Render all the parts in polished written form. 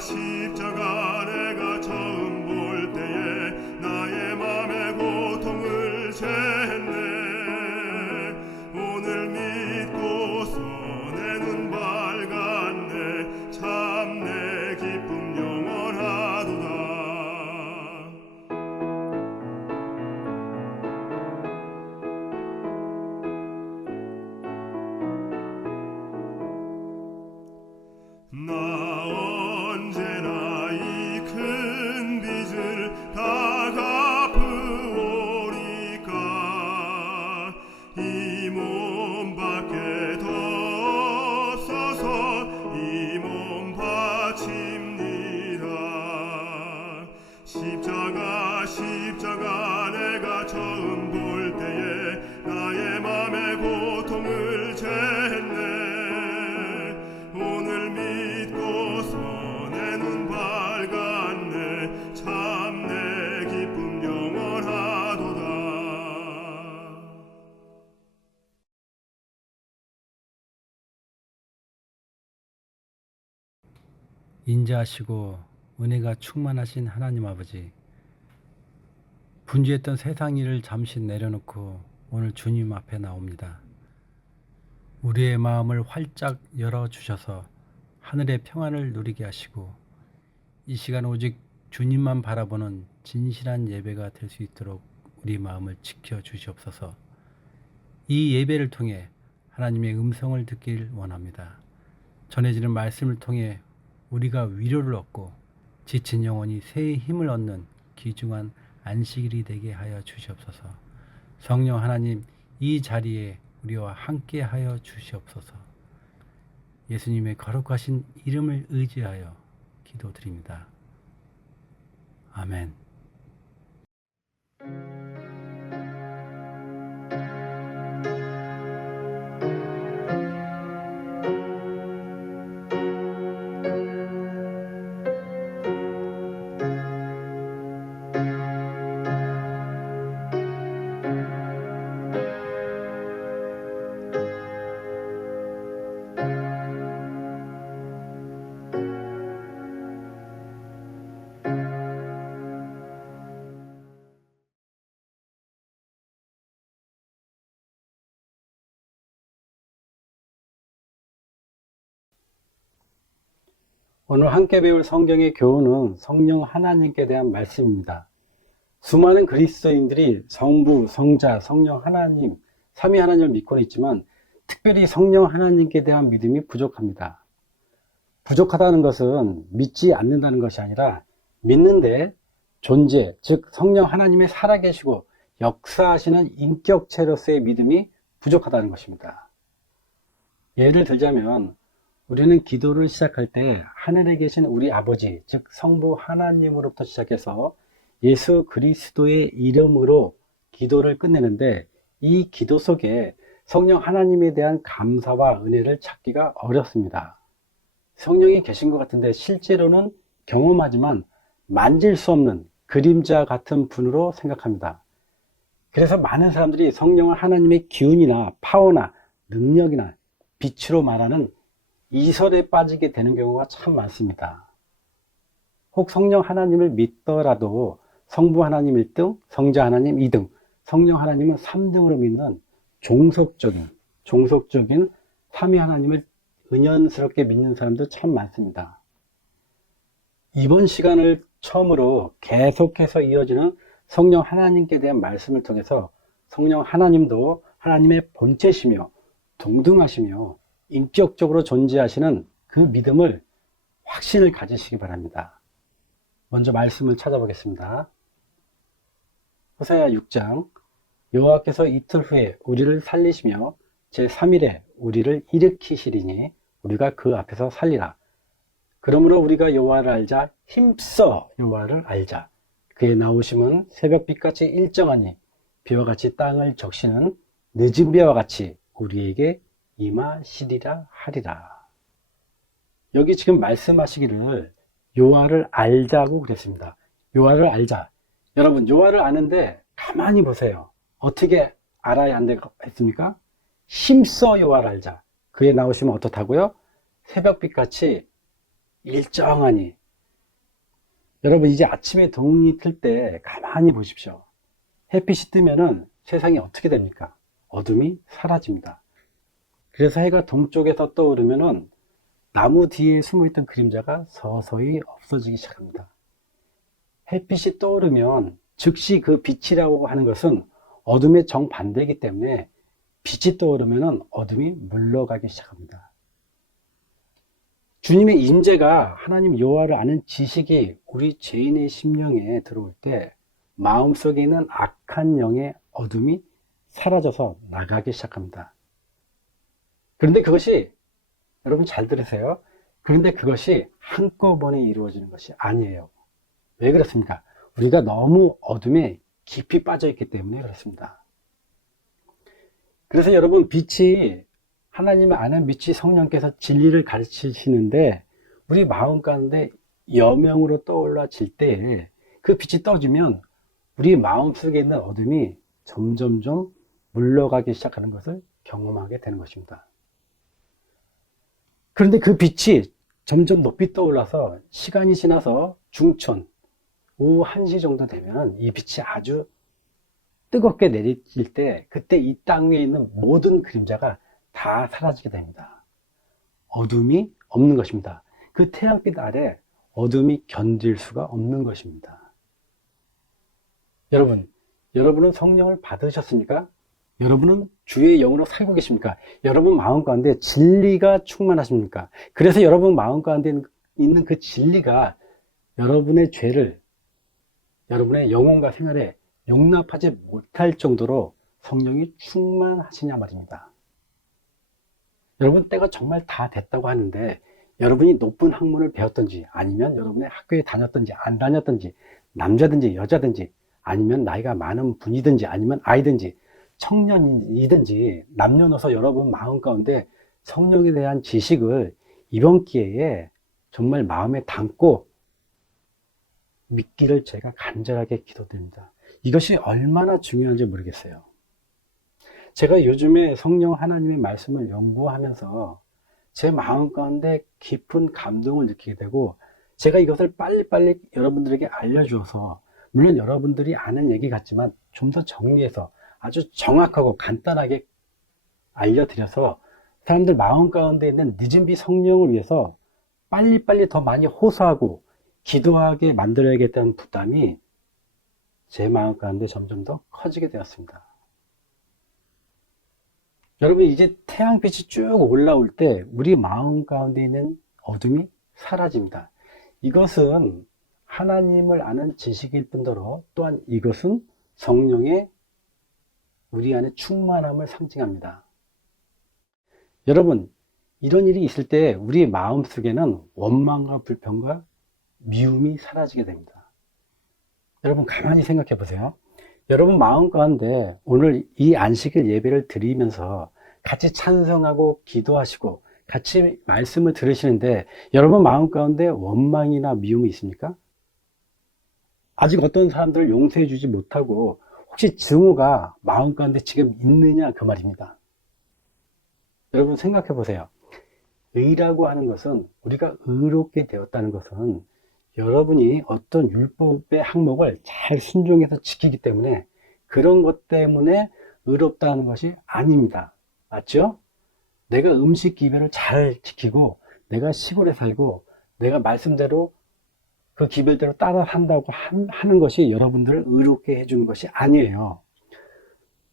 십자가 내가 처음 볼 때에 나의 맘의 고통을 쟀네. 오늘 믿고서 내 눈 밝았네. 참 내 기쁨 영원하도다. 나 언제나 이 큰 빚을 다 갚으오리까. 이 몸밖에 더 없어서 이 몸 바칩니다. 십자가 내가 처음 볼 때에 나의 맘의 고통을 쟀네. 오늘 믿고서 내 눈 밝았네. 참 내 기쁨 영원하도다. 인자하시고 은혜가 충만하신 하나님 아버지, 분주했던 세상 일을 잠시 내려놓고 오늘 주님 앞에 나옵니다. 우리의 마음을 활짝 열어주셔서 하늘의 평안을 누리게 하시고 이 시간 오직 주님만 바라보는 진실한 예배가 될 수 있도록 우리 마음을 지켜주시옵소서. 이 예배를 통해 하나님의 음성을 듣길 원합니다. 전해지는 말씀을 통해 우리가 위로를 얻고 지친 영혼이 새 힘을 얻는 귀중한 안식일이 되게 하여 주시옵소서. 성령 하나님, 이 자리에 우리와 함께 하여 주시옵소서. 예수님의 거룩하신 이름을 의지하여 기도드립니다. 아멘. 오늘 함께 배울 성경의 교훈은 성령 하나님께 대한 말씀입니다. 수많은 그리스도인들이 성부, 성자, 성령 하나님, 삼위 하나님을 믿고는 있지만 특별히 성령 하나님께 대한 믿음이 부족합니다. 부족하다는 것은 믿지 않는다는 것이 아니라 믿는데 존재, 즉 성령 하나님의 살아계시고 역사하시는 인격체로서의 믿음이 부족하다는 것입니다. 예를 들자면 우리는 기도를 시작할 때 하늘에 계신 우리 아버지, 즉 성부 하나님으로부터 시작해서 예수 그리스도의 이름으로 기도를 끝내는데 이 기도 속에 성령 하나님에 대한 감사와 은혜를 찾기가 어렵습니다. 성령이 계신 것 같은데 실제로는 경험하지만 만질 수 없는 그림자 같은 분으로 생각합니다. 그래서 많은 사람들이 성령을 하나님의 기운이나 파워나 능력이나 빛으로 말하는 이설에 빠지게 되는 경우가 참 많습니다. 혹 성령 하나님을 믿더라도 성부 하나님 1등, 성자 하나님 2등, 성령 하나님은 3등으로 믿는 종속적인 삼위 하나님을 은연스럽게 믿는 사람도 참 많습니다. 이번 시간을 처음으로 계속해서 이어지는 성령 하나님께 대한 말씀을 통해서 성령 하나님도 하나님의 본체시며 동등하시며 인격적으로 존재하시는 그 믿음을, 확신을 가지시기 바랍니다. 먼저 말씀을 찾아보겠습니다. 호세아 6장, 여호와께서 이틀 후에 우리를 살리시며 제3일에 우리를 일으키시리니 우리가 그 앞에서 살리라. 그러므로 우리가 여호와를 알자, 힘써 여호와를 알자. 그의 나오심은 새벽빛같이 일정하니 비와 같이 땅을 적시는 늦은 비와 같이 우리에게 임하시리라 하리라. 여기 지금 말씀하시기를 여호와를 알자고 그랬습니다. 여호와를 알자. 여러분, 여호와를 아는데 가만히 보세요. 어떻게 알아야 안 되겠습니까? 힘써 여호와를 알자. 그에 나오시면 어떻다고요? 새벽빛같이 일정하니. 여러분, 이제 아침에 동이 틀 때 가만히 보십시오. 햇빛이 뜨면은 세상이 어떻게 됩니까? 어둠이 사라집니다. 그래서 해가 동쪽에서 떠오르면은 나무 뒤에 숨어있던 그림자가 서서히 없어지기 시작합니다. 햇빛이 떠오르면 즉시 그 빛이라고 하는 것은 어둠의 정반대이기 때문에 빛이 떠오르면 어둠이 물러가기 시작합니다. 주님의 임재가 하나님 여호와를 아는 지식이 우리 죄인의 심령에 들어올 때 마음속에 있는 악한 영의 어둠이 사라져서 나가기 시작합니다. 그런데 그것이, 여러분 잘 들으세요. 그런데 그것이 한꺼번에 이루어지는 것이 아니에요. 왜 그렇습니까? 우리가 너무 어둠에 깊이 빠져 있기 때문에 그렇습니다. 그래서 여러분, 빛이, 하나님을 아는 빛이 성령께서 진리를 가르치시는데 우리 마음 가운데 여명으로 떠올라질 때 그 빛이 떠지면 우리 마음 속에 있는 어둠이 점점점 물러가기 시작하는 것을 경험하게 되는 것입니다. 그런데 그 빛이 점점 높이 떠올라서 시간이 지나서 중천, 오후 1시 정도 되면 이 빛이 아주 뜨겁게 내리칠 때 그때 이 땅 위에 있는 모든 그림자가 다 사라지게 됩니다. 어둠이 없는 것입니다. 그 태양빛 아래 어둠이 견딜 수가 없는 것입니다. 여러분은 성령을 받으셨습니까? 여러분은 주의 영으로 살고 계십니까? 여러분 마음 가운데 진리가 충만하십니까? 그래서 여러분 마음 가운데 있는 그 진리가 여러분의 죄를, 여러분의 영혼과 생활에 용납하지 못할 정도로 성령이 충만하시냐 말입니다. 여러분, 때가 정말 다 됐다고 하는데 여러분이 높은 학문을 배웠든지 아니면 여러분의 학교에 다녔든지 안 다녔든지 남자든지 여자든지 아니면 나이가 많은 분이든지 아니면 아이든지 청년이든지 남녀노소 여러분 마음 가운데 성령에 대한 지식을 이번 기회에 정말 마음에 담고 믿기를 제가 간절하게 기도드립니다. 이것이 얼마나 중요한지 모르겠어요. 제가 요즘에 성령 하나님의 말씀을 연구하면서 제 마음 가운데 깊은 감동을 느끼게 되고 제가 이것을 빨리빨리 여러분들에게 알려주어서 물론 여러분들이 아는 얘기 같지만 좀 더 정리해서 아주 정확하고 간단하게 알려드려서 사람들 마음 가운데 있는 늦은 비 성령을 위해서 빨리빨리 더 많이 호소하고 기도하게 만들어야겠다는 부담이 제 마음 가운데 점점 더 커지게 되었습니다. 여러분, 이제 태양빛이 쭉 올라올 때 우리 마음 가운데 있는 어둠이 사라집니다. 이것은 하나님을 아는 지식일 뿐더러 또한 이것은 성령의 우리 안에 충만함을 상징합니다. 여러분, 이런 일이 있을 때 우리 마음 속에는 원망과 불평과 미움이 사라지게 됩니다. 여러분, 가만히 생각해 보세요. 여러분 마음 가운데 오늘 이 안식일 예배를 드리면서 같이 찬송하고 기도하시고 같이 말씀을 들으시는데 여러분 마음 가운데 원망이나 미움이 있습니까? 아직 어떤 사람들을 용서해 주지 못하고 혹시 증오가 마음 가운데 지금 있느냐 그 말입니다. 여러분 생각해 보세요. 의라고 하는 것은, 우리가 의롭게 되었다는 것은 여러분이 어떤 율법의 항목을 잘 순종해서 지키기 때문에 그런 것 때문에 의롭다는 것이 아닙니다. 맞죠? 내가 음식 기별을 잘 지키고 내가 시골에 살고 내가 말씀대로 그 기별대로 따라 산다고 하는 것이 여러분들을 의롭게 해주는 것이 아니에요.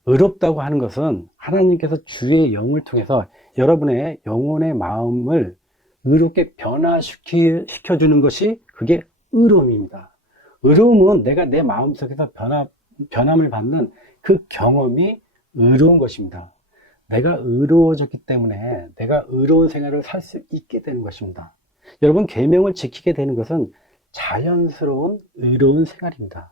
의롭다고 하는 것은 하나님께서 주의 영을 통해서 여러분의 영혼의 마음을 의롭게 변화시켜주는 것이 그게 의로움입니다. 의로움은 내가 내 마음속에서 변함을 받는 그 경험이 의로운 것입니다. 내가 의로워졌기 때문에 내가 의로운 생활을 살 수 있게 되는 것입니다. 여러분, 계명을 지키게 되는 것은 자연스러운 의로운 생활입니다.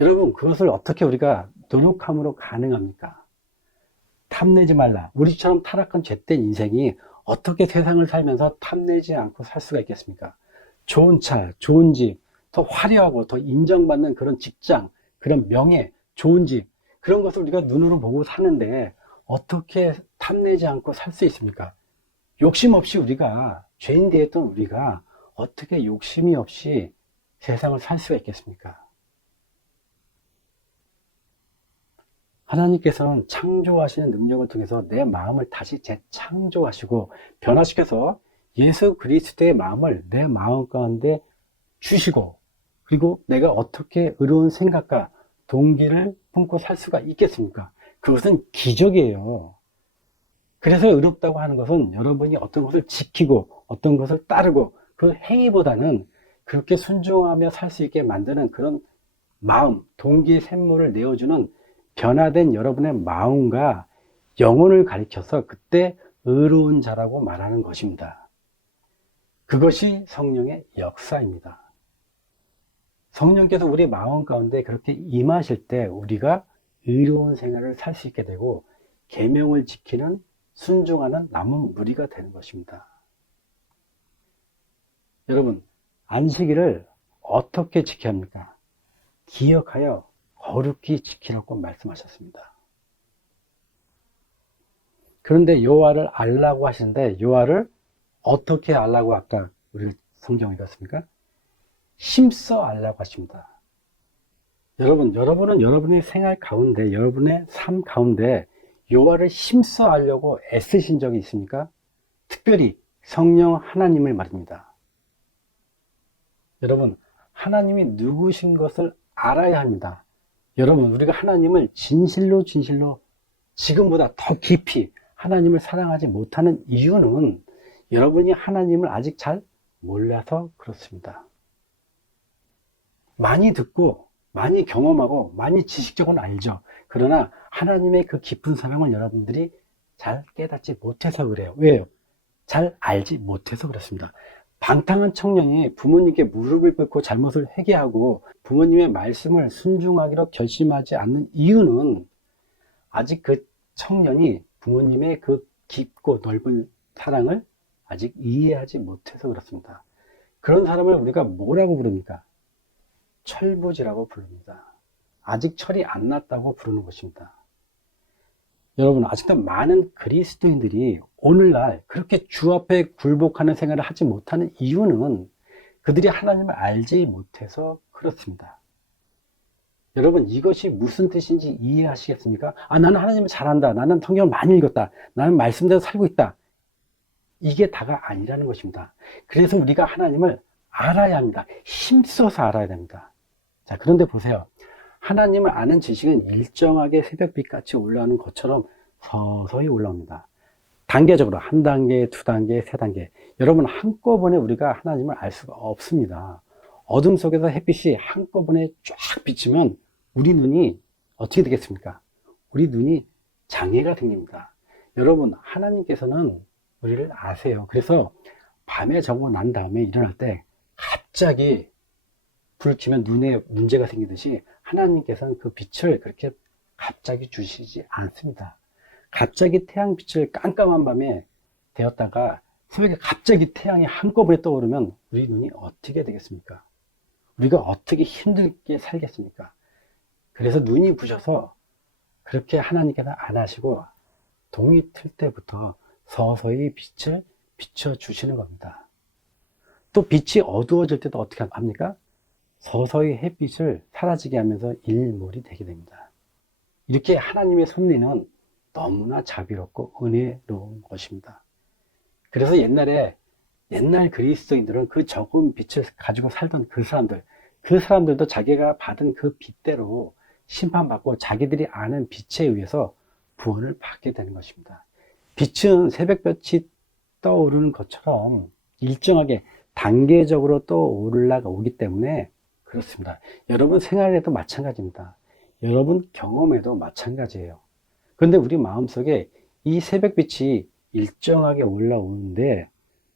여러분, 그것을 어떻게 우리가 노력함으로 가능합니까? 탐내지 말라. 우리처럼 타락한 죄된 인생이 어떻게 세상을 살면서 탐내지 않고 살 수가 있겠습니까? 좋은 차, 좋은 집, 더 화려하고 더 인정받는 그런 직장, 그런 명예, 좋은 집, 그런 것을 우리가 눈으로 보고 사는데 어떻게 탐내지 않고 살 수 있습니까? 욕심 없이 우리가 죄인 되었던 우리가 어떻게 욕심이 없이 세상을 살 수가 있겠습니까? 하나님께서는 창조하시는 능력을 통해서 내 마음을 다시 재창조하시고 변화시켜서 예수 그리스도의 마음을 내 마음 가운데 주시고, 그리고 내가 어떻게 의로운 생각과 동기를 품고 살 수가 있겠습니까? 그것은 기적이에요. 그래서 의롭다고 하는 것은 여러분이 어떤 것을 지키고 어떤 것을 따르고 그 행위보다는 그렇게 순종하며 살 수 있게 만드는 그런 마음, 동기의 샘물을 내어주는 변화된 여러분의 마음과 영혼을 가리켜서 그때 의로운 자라고 말하는 것입니다. 그것이 성령의 역사입니다. 성령께서 우리 마음 가운데 그렇게 임하실 때 우리가 의로운 생활을 살 수 있게 되고 계명을 지키는 순종하는 남은 무리가 되는 것입니다. 여러분, 안식일을 어떻게 지켜야 합니까? 기억하여 거룩히 지키라고 말씀하셨습니다. 그런데 여호와를 알라고 하시는데 여호와를 어떻게 알라고 아까 우리가 성경에 읽었습니까? 힘써 알라고 하십니다. 여러분은 여러분의 생활 가운데, 여러분의 삶 가운데 여호와를 힘써 알려고 애쓰신 적이 있습니까? 특별히 성령 하나님을 말입니다. 여러분, 하나님이 누구신 것을 알아야 합니다. 여러분, 우리가 하나님을 진실로 지금보다 더 깊이 하나님을 사랑하지 못하는 이유는 여러분이 하나님을 아직 잘 몰라서 그렇습니다. 많이 듣고 많이 경험하고 많이 지식적으로는 알죠. 그러나 하나님의 그 깊은 사랑을 여러분들이 잘 깨닫지 못해서 그래요. 왜요? 잘 알지 못해서 그렇습니다. 방탕한 청년이 부모님께 무릎을 꿇고 잘못을 회개하고 부모님의 말씀을 순종하기로 결심하지 않는 이유는 아직 그 청년이 부모님의 그 깊고 넓은 사랑을 아직 이해하지 못해서 그렇습니다. 그런 사람을 우리가 뭐라고 부릅니까? 철부지라고 부릅니다. 아직 철이 안 났다고 부르는 것입니다. 여러분, 아직도 많은 그리스도인들이 오늘날 그렇게 주 앞에 굴복하는 생활을 하지 못하는 이유는 그들이 하나님을 알지 못해서 그렇습니다. 여러분, 이것이 무슨 뜻인지 이해하시겠습니까? 나는 하나님을 잘한다. 나는 성경을 많이 읽었다. 나는 말씀대로 살고 있다. 이게 다가 아니라는 것입니다. 그래서 우리가 하나님을 알아야 합니다. 힘써서 알아야 됩니다. 자, 그런데 보세요. 하나님을 아는 지식은 일정하게 새벽빛같이 올라오는 것처럼 서서히 올라옵니다. 단계적으로 한 단계, 두 단계, 세 단계. 여러분, 한꺼번에 우리가 하나님을 알 수가 없습니다. 어둠 속에서 햇빛이 한꺼번에 쫙 비치면 우리 눈이 어떻게 되겠습니까? 우리 눈이 장애가 생깁니다. 여러분, 하나님께서는 우리를 아세요. 그래서 밤에 자고 난 다음에 일어날 때 갑자기 불 켜면 눈에 문제가 생기듯이 하나님께서는 그 빛을 그렇게 갑자기 주시지 않습니다. 갑자기 태양빛을 깜깜한 밤에 되었다가 새벽에 갑자기 태양이 한꺼번에 떠오르면 우리 눈이 어떻게 되겠습니까? 우리가 어떻게 힘들게 살겠습니까? 그래서 눈이 부셔서 그렇게 하나님께서 안 하시고 동이 틀 때부터 서서히 빛을 비춰주시는 겁니다. 또 빛이 어두워질 때도 어떻게 합니까? 서서히 햇빛을 사라지게 하면서 일몰이 되게 됩니다. 이렇게 하나님의 섭리는 너무나 자비롭고 은혜로운 것입니다. 그래서 옛날 그리스도인들은 그 적은 빛을 가지고 살던 그 사람들도 자기가 받은 그 빛대로 심판받고 자기들이 아는 빛에 의해서 구원을 받게 되는 것입니다. 빛은 새벽볕이 떠오르는 것처럼 일정하게 단계적으로 올라오기 때문에 그렇습니다. 여러분 생활에도 마찬가지입니다. 여러분 경험에도 마찬가지예요. 그런데 우리 마음속에 이 새벽빛이 일정하게 올라오는데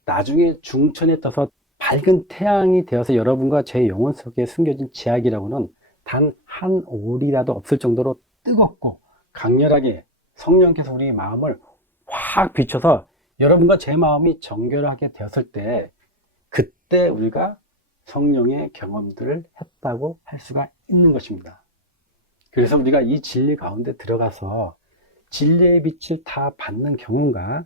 나중에 중천에 떠서 밝은 태양이 되어서 여러분과 제 영혼 속에 숨겨진 지약이라고는 단 한 올이라도 없을 정도로 뜨겁고 강렬하게 성령께서 우리 마음을 확 비춰서 여러분과 제 마음이 정결하게 되었을 때 그때 우리가 성령의 경험들을 했다고 할 수가 있는 것입니다. 그래서 우리가 이 진리 가운데 들어가서 진리의 빛을 다 받는 경험과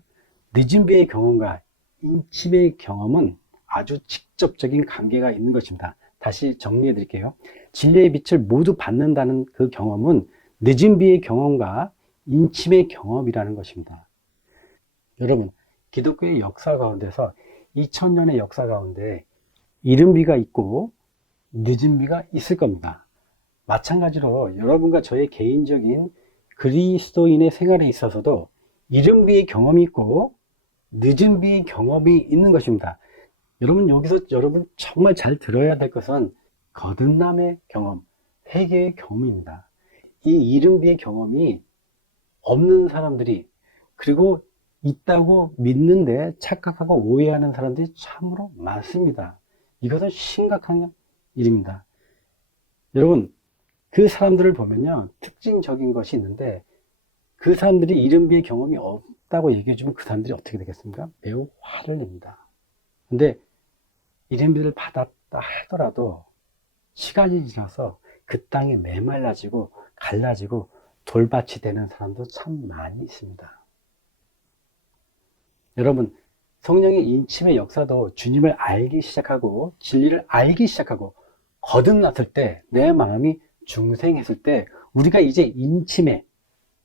늦은 비의 경험과 인침의 경험은 아주 직접적인 관계가 있는 것입니다. 다시 정리해 드릴게요. 진리의 빛을 모두 받는다는 그 경험은 늦은 비의 경험과 인침의 경험이라는 것입니다. 여러분, 기독교의 역사 가운데서 2000년의 역사 가운데 이른 비가 있고 늦은 비가 있을 겁니다. 마찬가지로 여러분과 저의 개인적인 그리스도인의 생활에 있어서도 이른 비의 경험이 있고 늦은 비의 경험이 있는 것입니다. 여러분, 여기서 여러분 정말 잘 들어야 될 것은 거듭남의 경험, 회개의 경험입니다. 이 이른 비의 경험이 없는 사람들이, 그리고 있다고 믿는데 착각하고 오해하는 사람들이 참으로 많습니다. 이것은 심각한 일입니다. 여러분, 그 사람들을 보면요, 특징적인 것이 있는데, 그 사람들이 이른 비의 경험이 없다고 얘기해주면 그 사람들이 어떻게 되겠습니까? 매우 화를 냅니다. 근데 이른 비를 받았다 하더라도 시간이 지나서 그 땅이 메말라지고 갈라지고 돌밭이 되는 사람도 참 많이 있습니다. 여러분, 성령의 인침의 역사도 주님을 알기 시작하고 진리를 알기 시작하고 거듭났을 때, 내 마음이 중생했을 때 우리가 이제 인침의,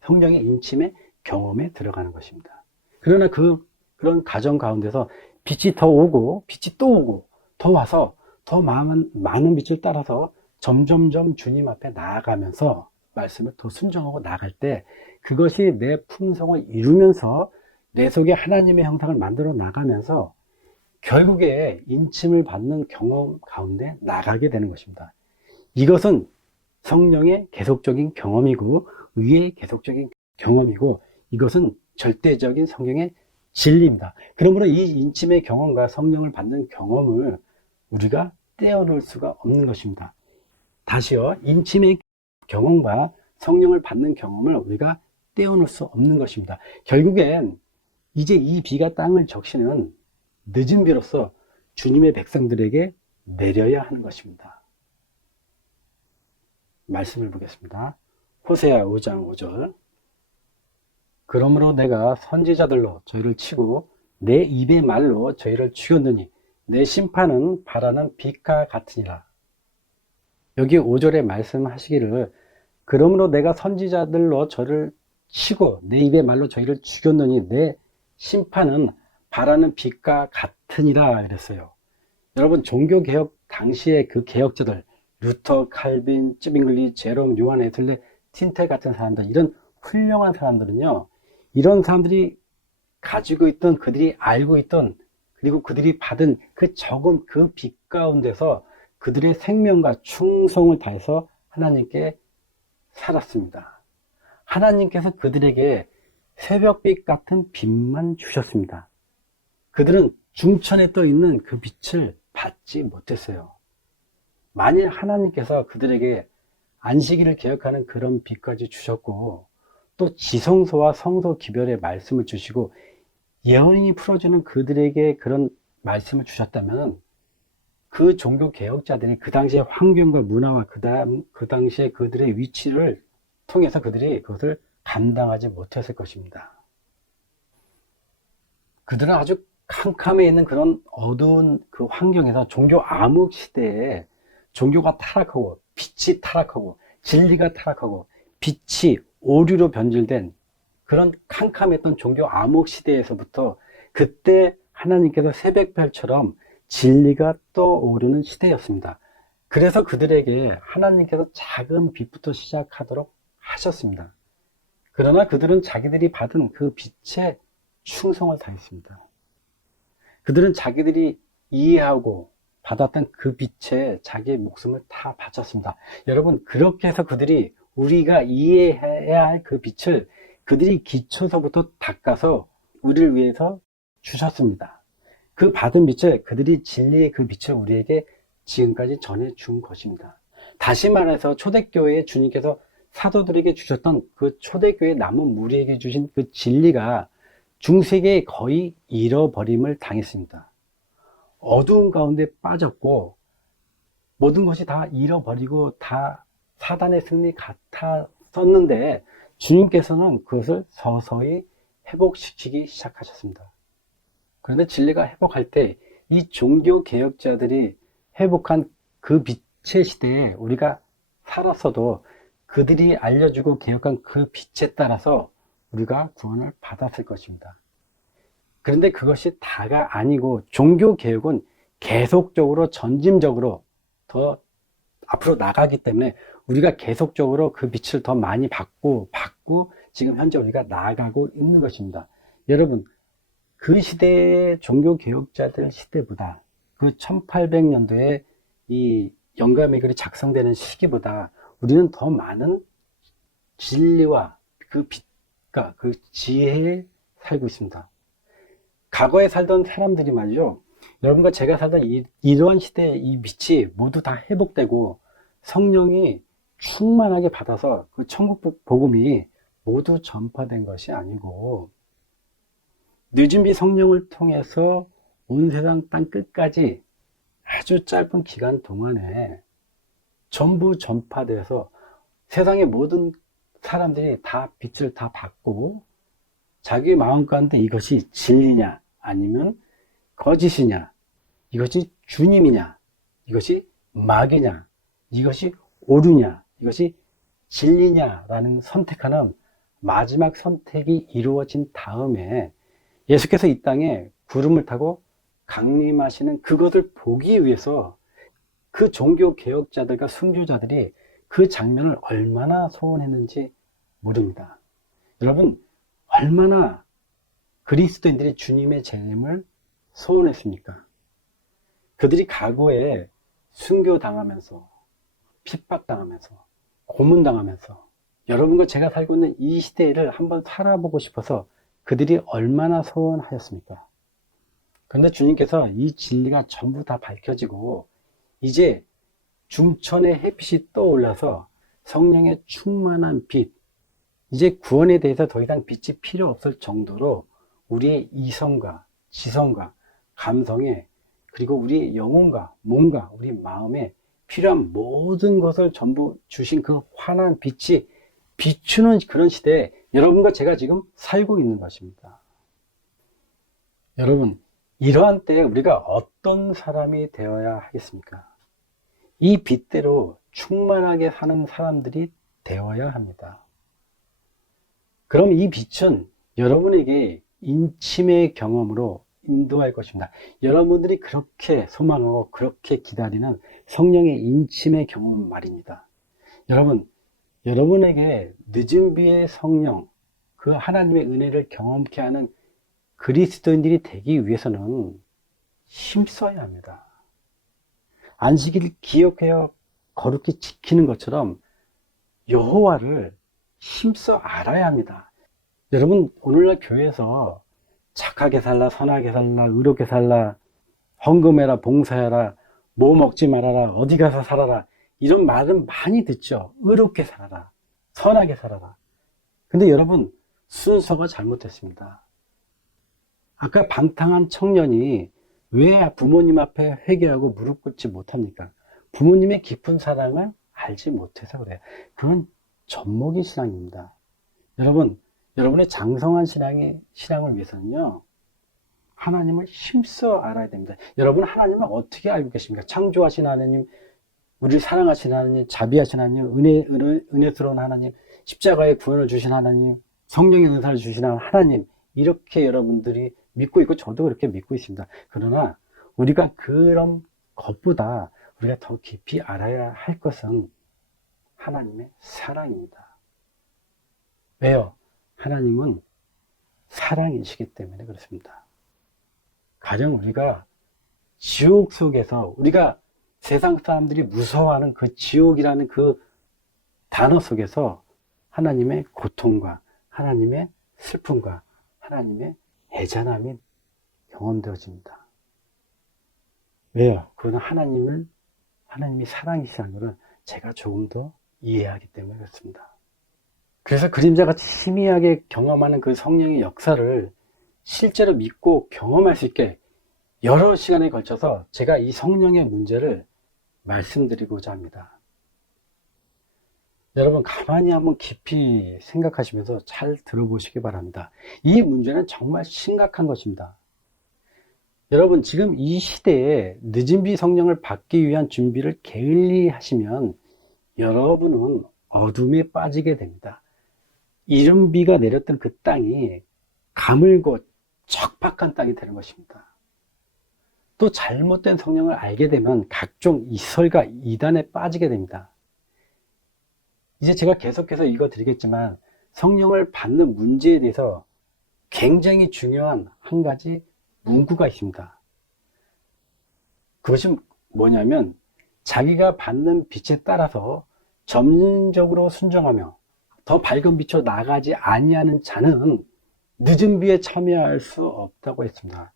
성령의 인침의 경험에 들어가는 것입니다. 그러나 그런 과정 가운데서 빛이 더 오고 빛이 또 오고 더 와서 더 많은 빛을 따라서 점점점 주님 앞에 나아가면서 말씀을 더 순종하고 나갈 때, 그것이 내 품성을 이루면서 내 속에 하나님의 형상을 만들어 나가면서 결국에 인침을 받는 경험 가운데 나가게 되는 것입니다. 이것은 성령의 계속적인 경험이고 의의 계속적인 경험이고, 이것은 절대적인 성경의 진리입니다. 그러므로 이 인침의 경험과 성령을 받는 경험을 우리가 떼어놓을 수가 없는 것입니다. 다시요, 인침의 경험과 성령을 받는 경험을 우리가 떼어놓을 수 없는 것입니다. 결국엔 이제 이 비가 땅을 적시는 늦은 비로서 주님의 백성들에게 내려야 하는 것입니다. 말씀을 보겠습니다. 호세아 5장 5절. 그러므로 내가 선지자들로 저희를 치고 내 입의 말로 저희를 죽였느니 내 심판은 바라는 빛과 같으니라. 여기 5절에 말씀하시기를, 그러므로 내가 선지자들로 저를 치고 내 입의 말로 저희를 죽였느니 내 심판은 바라는 빛과 같으니라 이랬어요. 여러분, 종교개혁 당시에 그 개혁자들, 루터, 칼빈, 쯔빙글리, 제롬, 요한 웨슬레, 틴테 같은 사람들, 이런 훌륭한 사람들은요, 이런 사람들이 가지고 있던, 그들이 알고 있던, 그리고 그들이 받은 그 적은 그 빛 가운데서 그들의 생명과 충성을 다해서 하나님께 살았습니다. 하나님께서 그들에게 새벽빛 같은 빛만 주셨습니다. 그들은 중천에 떠 있는 그 빛을 받지 못했어요. 만일 하나님께서 그들에게 안식일을 개혁하는 그런 빛까지 주셨고, 또 지성소와 성소 기별의 말씀을 주시고 예언이 풀어주는 그들에게 그런 말씀을 주셨다면, 그 종교 개혁자들이 그 당시의 환경과 문화와 그 당시에 그들의 위치를 통해서 그들이 그것을 감당하지 못했을 것입니다. 그들은 아주 캄캄해 있는 그런 어두운 그 환경에서, 종교 암흑 시대에 종교가 타락하고 빛이 타락하고 진리가 타락하고 빛이 오류로 변질된 그런 캄캄했던 종교 암흑 시대에서부터, 그때 하나님께서 새벽별처럼 진리가 떠오르는 시대였습니다. 그래서 그들에게 하나님께서 작은 빛부터 시작하도록 하셨습니다. 그러나 그들은 자기들이 받은 그 빛에 충성을 다했습니다. 그들은 자기들이 이해하고 받았던 그 빛에 자기의 목숨을 다 바쳤습니다. 여러분, 그렇게 해서 그들이, 우리가 이해해야 할 그 빛을 그들이 기초서부터 닦아서 우리를 위해서 주셨습니다. 그 받은 빛을, 그들이 진리의 그 빛을 우리에게 지금까지 전해준 것입니다. 다시 말해서 초대교회에 주님께서 사도들에게 주셨던 그 초대교회 남은 무리에게 주신 그 진리가 중세기에 거의 잃어버림을 당했습니다. 어두운 가운데 빠졌고 모든 것이 다 잃어버리고 다 사단의 승리 같았었는데, 주님께서는 그것을 서서히 회복시키기 시작하셨습니다. 그런데 진리가 회복할 때 이 종교 개혁자들이 회복한 그 빛의 시대에 우리가 살았어도 그들이 알려주고 개혁한 그 빛에 따라서 우리가 구원을 받았을 것입니다. 그런데 그것이 다가 아니고 종교 개혁은 계속적으로 전진적으로 더 앞으로 나가기 때문에 우리가 계속적으로 그 빛을 더 많이 받고 지금 현재 우리가 나아가고 있는 것입니다. 여러분, 그 시대의 종교 개혁자들 시대보다 그 1800년도에 이 영감의 글이 작성되는 시기보다 우리는 더 많은 진리와 그 빛과 그 지혜에 살고 있습니다. 과거에 살던 사람들이 말이죠. 여러분과 제가 살던 이러한 시대의 이 빛이 모두 다 회복되고 성령이 충만하게 받아서 그 천국 복음이 모두 전파된 것이 아니고 늦은 비 성령을 통해서 온 세상 땅 끝까지 아주 짧은 기간 동안에 전부 전파되어서 세상의 모든 사람들이 다 빛을 다 받고 자기 마음 가운데 이것이 진리냐 아니면 거짓이냐, 이것이 주님이냐, 이것이 마귀냐, 이것이 옳으냐, 이것이 진리냐라는 선택하는 마지막 선택이 이루어진 다음에 예수께서 이 땅에 구름을 타고 강림하시는 그것을 보기 위해서 그 종교 개혁자들과 순교자들이 그 장면을 얼마나 소원했는지 모릅니다. 여러분, 얼마나 그리스도인들이 주님의 재림을 소원했습니까? 그들이 과거에 순교당하면서 핍박당하면서 고문당하면서 여러분과 제가 살고 있는 이 시대를 한번 살아보고 싶어서 그들이 얼마나 소원하였습니까? 그런데 주님께서 이 진리가 전부 다 밝혀지고 이제 중천의 햇빛이 떠올라서 성령의 충만한 빛, 이제 구원에 대해서 더 이상 빛이 필요 없을 정도로 우리의 이성과 지성과 감성에 그리고 우리 영혼과 몸과 우리 마음에 필요한 모든 것을 전부 주신 그 환한 빛이 비추는 그런 시대에 여러분과 제가 지금 살고 있는 것입니다. 여러분, 이러한 때에 우리가 어떤 사람이 되어야 하겠습니까? 이 빛대로 충만하게 사는 사람들이 되어야 합니다. 그럼 이 빛은 여러분에게 인침의 경험으로 인도할 것입니다. 여러분들이 그렇게 소망하고 그렇게 기다리는 성령의 인침의 경험 말입니다. 여러분, 여러분에게 늦은 비의 성령, 그 하나님의 은혜를 경험케 하는 그리스도인들이 되기 위해서는 힘써야 합니다. 안식일을 기억하여 거룩히 지키는 것처럼 여호와를 힘써 알아야 합니다. 여러분, 오늘날 교회에서 착하게 살라, 선하게 살라, 의롭게 살라, 헌금해라, 봉사해라, 뭐 먹지 말아라, 어디 가서 살아라, 이런 말은 많이 듣죠. 의롭게 살아라, 선하게 살아라. 근데 여러분, 순서가 잘못됐습니다. 아까 방탕한 청년이 왜 부모님 앞에 회개하고 무릎 꿇지 못합니까? 부모님의 깊은 사랑을 알지 못해서 그래요. 그건 젖먹이 신앙입니다. 여러분, 여러분의 장성한 신앙을 위해서는요, 하나님을 힘써 알아야 됩니다. 여러분, 하나님을 어떻게 알고 계십니까? 창조하신 하나님, 우리를 사랑하신 하나님, 자비하신 하나님, 은혜스러운 하나님, 십자가의 구원을 주신 하나님, 성령의 은사를 주신 하나님, 이렇게 여러분들이 믿고 있고 저도 그렇게 믿고 있습니다. 그러나 우리가 그런 것보다 우리가 더 깊이 알아야 할 것은 하나님의 사랑입니다. 왜요? 하나님은 사랑이시기 때문에 그렇습니다. 가령 우리가 지옥 속에서 우리가 세상 사람들이 무서워하는 그 지옥이라는 그 단어 속에서 하나님의 고통과 하나님의 슬픔과 하나님의 애잔함이 경험되어집니다. 왜요? 그건 하나님이 사랑이시라는 것을 제가 조금 더 이해하기 때문에 그렇습니다. 그래서 그림자같이 희미하게 경험하는 그 성령의 역사를 실제로 믿고 경험할 수 있게 여러 시간에 걸쳐서 제가 이 성령의 문제를 말씀드리고자 합니다. 여러분, 가만히 한번 깊이 생각하시면서 잘 들어보시기 바랍니다. 이 문제는 정말 심각한 것입니다. 여러분, 지금 이 시대에 늦은 비 성령을 받기 위한 준비를 게을리 하시면 여러분은 어둠에 빠지게 됩니다. 이른 비가 내렸던 그 땅이 가물고 척박한 땅이 되는 것입니다. 또 잘못된 성령을 알게 되면 각종 이설과 이단에 빠지게 됩니다. 이제 제가 계속해서 읽어드리겠지만 성령을 받는 문제에 대해서 굉장히 중요한 한 가지 문구가 있습니다. 그것이 뭐냐면 자기가 받는 빛에 따라서 점진적으로 순종하며 더 밝은 빛으로 나가지 아니하는 자는 늦은 비에 참여할 수 없다고 했습니다.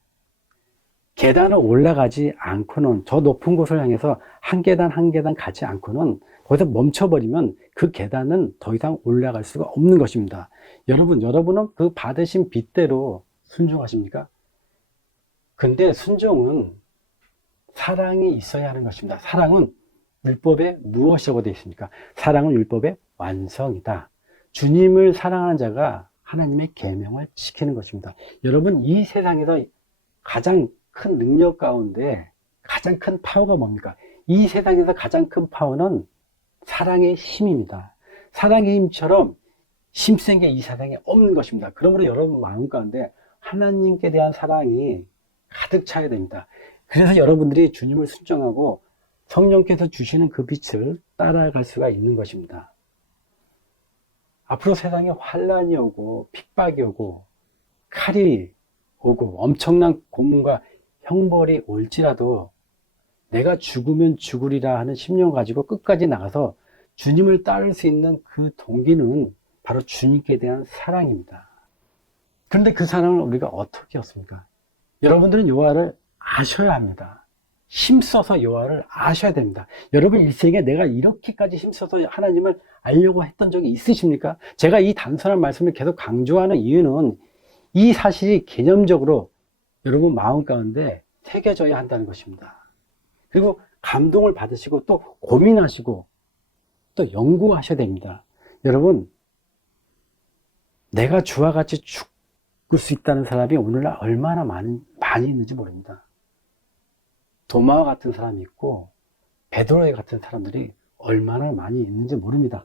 계단을 올라가지 않고는, 저 높은 곳을 향해서 한 계단 한 계단 가지 않고는 거기서 멈춰버리면 그 계단은 더 이상 올라갈 수가 없는 것입니다. 여러분은 그 받으신 빛대로 순종하십니까? 근데 순종은 사랑이 있어야 하는 것입니다. 사랑은 율법에 무엇이라고 되어 있습니까? 사랑은 율법의 완성이다. 주님을 사랑하는 자가 하나님의 계명을 지키는 것입니다. 여러분, 이 세상에서 가장 큰 능력 가운데 가장 큰 파워가 뭡니까? 이 세상에서 가장 큰 파워는 사랑의 힘입니다. 사랑의 힘처럼 힘센 게 이 세상에 없는 것입니다. 그러므로 여러분 마음 가운데 하나님께 대한 사랑이 가득 차야 됩니다. 그래서 여러분들이 주님을 순종하고 성령께서 주시는 그 빛을 따라갈 수가 있는 것입니다. 앞으로 세상에 환란이 오고 핍박이 오고 칼이 오고 엄청난 고문과 형벌이 올지라도 내가 죽으면 죽으리라 하는 심령 가지고 끝까지 나가서 주님을 따를 수 있는 그 동기는 바로 주님께 대한 사랑입니다. 그런데 그 사랑을 우리가 어떻게 얻습니까? 여러분들은 여호와를 아셔야 합니다. 힘써서 여호와를 아셔야 됩니다. 여러분 일생에 내가 이렇게까지 힘써서 하나님을 알려고 했던 적이 있으십니까? 제가 이 단순한 말씀을 계속 강조하는 이유는 이 사실이 개념적으로 여러분 마음 가운데 새겨져야 한다는 것입니다. 그리고 감동을 받으시고 또 고민하시고 또 연구하셔야 됩니다. 여러분, 내가 주와 같이 죽을 수 있다는 사람이 오늘날 얼마나 많이 있는지 모릅니다. 도마와 같은 사람이 있고 베드로의 같은 사람들이 얼마나 많이 있는지 모릅니다.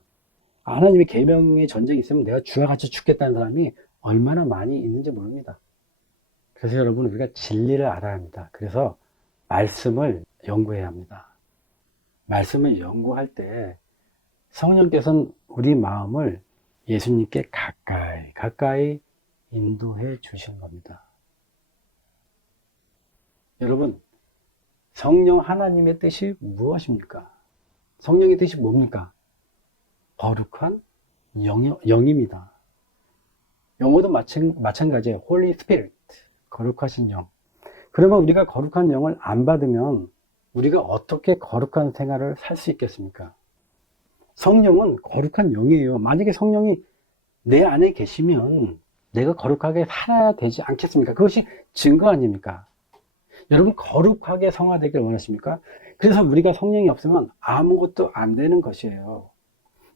하나님의 계명의 전쟁이 있으면 내가 주와 같이 죽겠다는 사람이 얼마나 많이 있는지 모릅니다. 그래서 여러분, 우리가 진리를 알아야 합니다. 그래서 말씀을 연구해야 합니다. 말씀을 연구할 때 성령께서는 우리 마음을 예수님께 가까이 인도해 주시는 겁니다. 여러분, 성령 하나님의 뜻이 무엇입니까? 성령의 뜻이 뭡니까? 거룩한 영입니다. 영어도 마찬가지예요. Holy Spirit, 거룩하신 영. 그러면 우리가 거룩한 영을 안 받으면 우리가 어떻게 거룩한 생활을 살 수 있겠습니까? 성령은 거룩한 영이에요. 만약에 성령이 내 안에 계시면 내가 거룩하게 살아야 되지 않겠습니까? 그것이 증거 아닙니까? 여러분, 거룩하게 성화되길 원하십니까? 그래서 우리가 성령이 없으면 아무것도 안 되는 것이에요.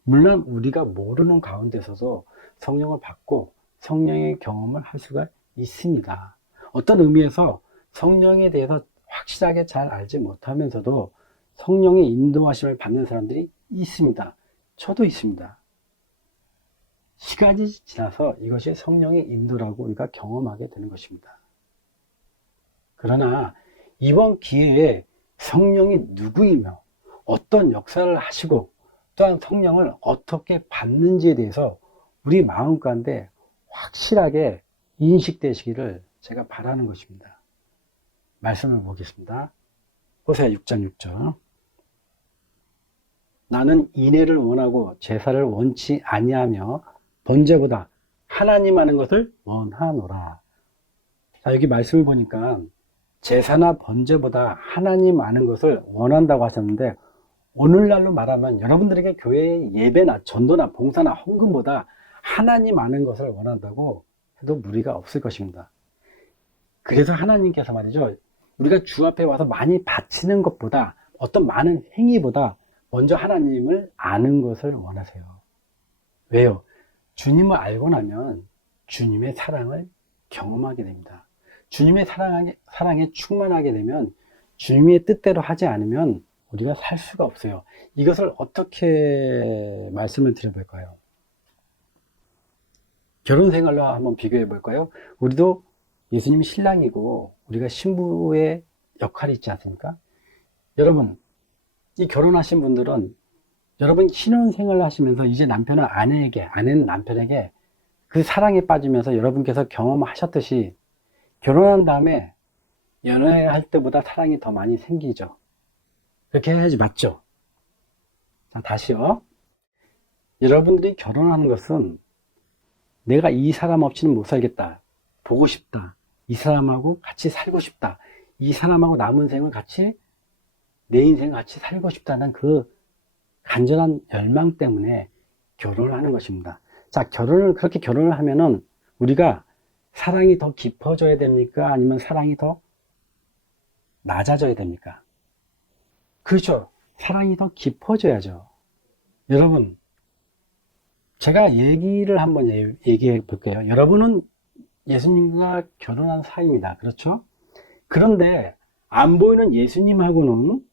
물론 우리가 모르는 가운데서도 성령을 받고 성령의 경험을 할 수가 있습니다. 어떤 의미에서 성령에 대해서 확실하게 잘 알지 못하면서도 성령의 인도하심을 받는 사람들이 있습니다. 저도 있습니다. 시간이 지나서 이것이 성령의 인도라고 우리가 경험하게 되는 것입니다. 그러나 이번 기회에 성령이 누구이며 어떤 역사를 하시고 또한 성령을 어떻게 받는지에 대해서 우리 마음 가운데 확실하게 인식되시기를 제가 바라는 것입니다. 말씀을 보겠습니다. 호세아 6장 6절. 나는 인애를 원하고 제사를 원치 아니하며 번제보다 하나님 하는 것을 원하노라. 자, 여기 말씀을 보니까 제사나 번제보다 하나님 아는 것을 원한다고 하셨는데, 오늘날로 말하면 여러분들에게 교회의 예배나 전도나 봉사나 헌금보다 하나님 아는 것을 원한다고 해도 무리가 없을 것입니다. 그래서 하나님께서 말이죠, 우리가 주 앞에 와서 많이 바치는 것보다, 어떤 많은 행위보다 먼저 하나님을 아는 것을 원하세요. 왜요? 주님을 알고 나면 주님의 사랑을 경험하게 됩니다. 주님의 사랑에 충만하게 되면 주님의 뜻대로 하지 않으면 우리가 살 수가 없어요. 이것을 어떻게 말씀을 드려볼까요? 결혼 생활로 한번 비교해 볼까요? 우리도 예수님 신랑이고 우리가 신부의 역할이 있지 않습니까? 여러분, 이 결혼하신 분들은 여러분 신혼생활을 하시면서 이제 아내는 남편에게 그 사랑에 빠지면서 여러분께서 경험하셨듯이 결혼한 다음에 연애할 때보다 사랑이 더 많이 생기죠. 그렇게 해야지 맞죠? 자, 다시요. 여러분들이 결혼하는 것은 내가 이 사람 없이는 못 살겠다. 보고 싶다. 이 사람하고 같이 살고 싶다. 이 사람하고 남은 생을 내 인생을 같이 살고 싶다는 그 간절한 열망 때문에 결혼을 하는 것입니다. 자, 그렇게 결혼을 하면은 우리가 사랑이 더 깊어져야 됩니까? 아니면 사랑이 더 낮아져야 됩니까? 그렇죠. 사랑이 더 깊어져야죠. 여러분, 제가 얘기를 한번 얘기해 볼게요. 여러분은 예수님과 결혼한 사이입니다. 그렇죠? 그런데 안 보이는 예수님하고는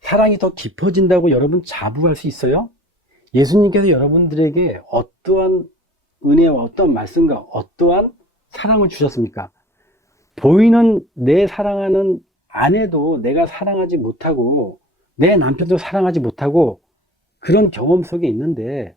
사랑이 더 깊어진다고 여러분 자부할 수 있어요? 예수님께서 여러분들에게 어떠한 은혜와 어떠한 말씀과 어떠한 사랑을 주셨습니까? 보이는 내 사랑하는 아내도 내가 사랑하지 못하고 내 남편도 사랑하지 못하고 그런 경험 속에 있는데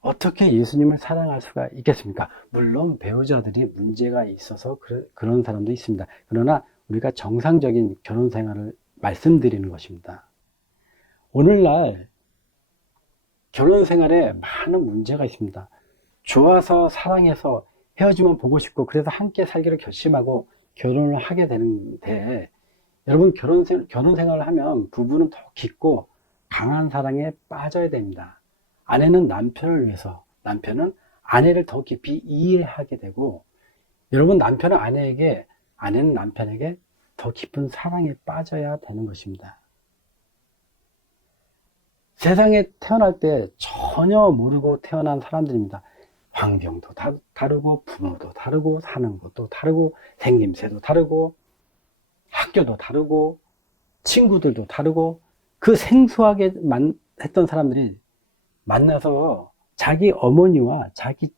어떻게 예수님을 사랑할 수가 있겠습니까? 물론 배우자들이 문제가 있어서 그런 사람도 있습니다. 그러나 우리가 정상적인 결혼 생활을 말씀드리는 것입니다. 오늘날 결혼 생활에 많은 문제가 있습니다. 좋아서 사랑해서 헤어지면 보고 싶고 그래서 함께 살기로 결심하고 결혼을 하게 되는데 여러분 결혼 생활을 하면 부부는 더 깊고 강한 사랑에 빠져야 됩니다. 아내는 남편을 위해서, 남편은 아내를 더 깊이 이해하게 되고 여러분 아내는 남편에게 더 깊은 사랑에 빠져야 되는 것입니다. 세상에 태어날 때 전혀 모르고 태어난 사람들입니다. 환경도 다르고 부모도 다르고 사는 것도 다르고 생김새도 다르고 학교도 다르고 친구들도 다르고 그 생소하게 했던 사람들이 만나서 자기 어머니와 자기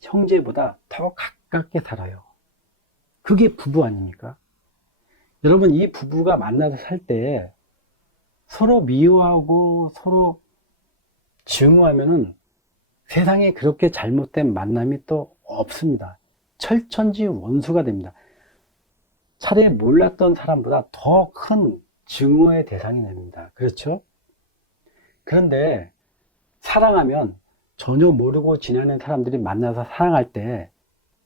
형제보다 더 가깝게 살아요. 그게 부부 아닙니까? 여러분 이 부부가 만나서 살 때 서로 미워하고 서로 증오하면은 세상에 그렇게 잘못된 만남이 또 없습니다. 철천지 원수가 됩니다. 차라리 몰랐던 사람보다 더 큰 증오의 대상이 됩니다. 그렇죠? 그런데 사랑하면 전혀 모르고 지내는 사람들이 만나서 사랑할 때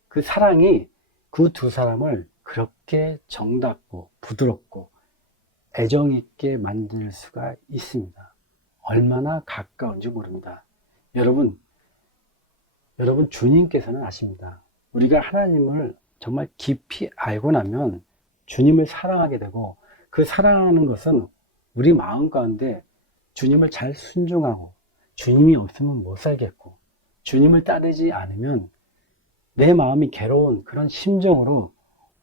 그 사랑이 그 두 사람을 그렇게 정답고 부드럽고 애정 있게 만들 수가 있습니다. 얼마나 가까운지 모릅니다. 여러분 주님께서는 아십니다. 우리가 하나님을 정말 깊이 알고 나면 주님을 사랑하게 되고 그 사랑하는 것은 우리 마음 가운데 주님을 잘 순종하고 주님이 없으면 못 살겠고 주님을 따르지 않으면 내 마음이 괴로운 그런 심정으로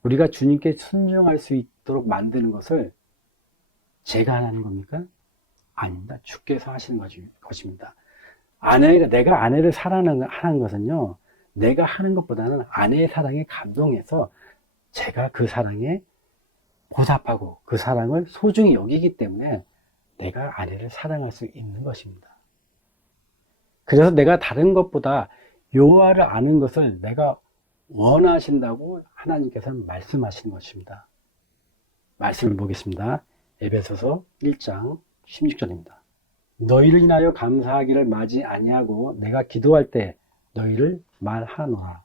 우리가 주님께 순종할 수 있도록 만드는 것을 제가 하는 겁니까? 아닙니다. 주께서 하시는 것입니다. 내가 아내를 사랑하는 것은요, 내가 하는 것보다는 아내의 사랑에 감동해서 제가 그 사랑에 보답하고 그 사랑을 소중히 여기기 때문에 내가 아내를 사랑할 수 있는 것입니다. 그래서 내가 다른 것보다 여호와를 아는 것을 내가 원하신다고 하나님께서는 말씀하시는 것입니다. 말씀을 보겠습니다. 에베소서 1장 16절입니다. 너희를 인하여 감사하기를 마지 아니하고 내가 기도할 때 너희를 말하노라.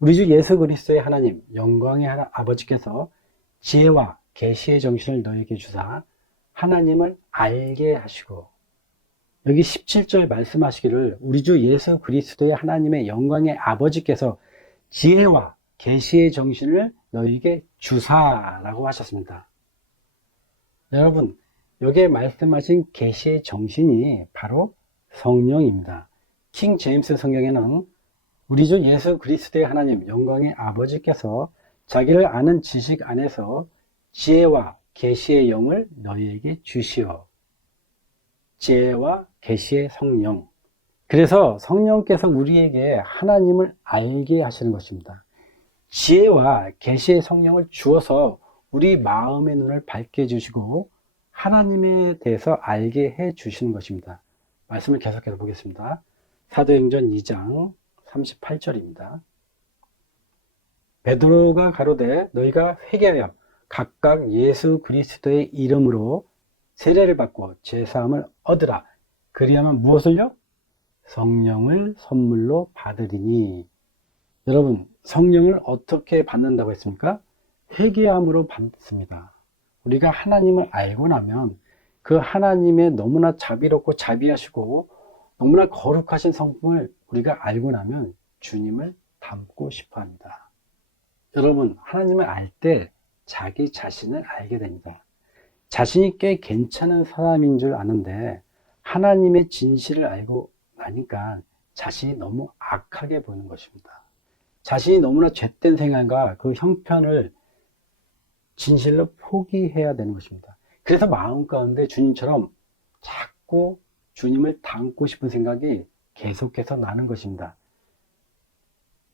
우리 주 예수 그리스도의 하나님 영광의 아버지께서 지혜와 계시의 정신을 너희에게 주사 하나님을 알게 하시고 여기 17절 말씀하시기를 우리 주 예수 그리스도의 하나님의 영광의 아버지께서 지혜와 계시의 정신을 너희에게 주사라고 하셨습니다. 여러분 여기에 말씀하신 계시의 정신이 바로 성령입니다. 킹 제임스 성경에는 우리 주 예수 그리스도의 하나님 영광의 아버지께서 자기를 아는 지식 안에서 지혜와 계시의 영을 너희에게 주시어. 지혜와 계시의 성령. 그래서 성령께서 우리에게 하나님을 알게 하시는 것입니다. 지혜와 계시의 성령을 주어서 우리 마음의 눈을 밝게 해주시고 하나님에 대해서 알게 해 주시는 것입니다. 말씀을 계속해서 보겠습니다. 사도행전 2장 38절입니다. 베드로가 가로되 너희가 회개하여 각각 예수 그리스도의 이름으로 세례를 받고 제사함을 얻으라. 그리하면 무엇을요? 성령을 선물로 받으리니. 여러분, 성령을 어떻게 받는다고 했습니까? 회개함으로 받습니다. 우리가 하나님을 알고 나면 그 하나님의 너무나 자비롭고 자비하시고 너무나 거룩하신 성품을 우리가 알고 나면 주님을 닮고 싶어 합니다. 여러분, 하나님을 알 때 자기 자신을 알게 됩니다. 자신이 꽤 괜찮은 사람인 줄 아는데 하나님의 진실을 알고 나니까 자신이 너무 악하게 보이는 것입니다. 자신이 너무나 죄된 생활과 그 형편을 진실로 포기해야 되는 것입니다. 그래서 마음 가운데 주님처럼 자꾸 주님을 닮고 싶은 생각이 계속해서 나는 것입니다.